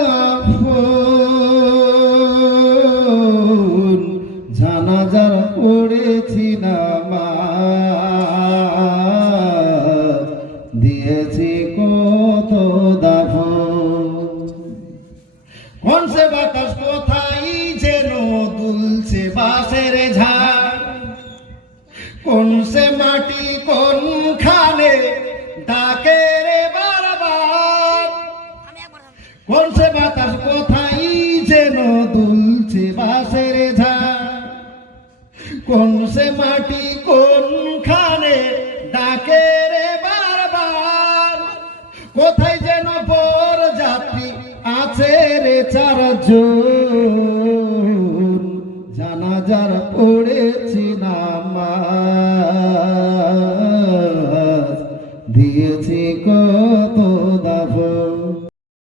কাফন জানাজার পড়েছি নামাজ দিয়েছি কত দাফন। কোন সে বাতাস কোথায় যেন দুলছে বাঁশের ঝাড়, কোন সে মাটি কোনখানে ডাকে রে বারবার, কোন সে বাতাস কোথায় যেন দুলছে বাঁশের ঝাড়, কোন সে মাটি কোনখানে ডাকে রে বারবার, কোথায় যেন বর যাত্রী আছে রে চারজন।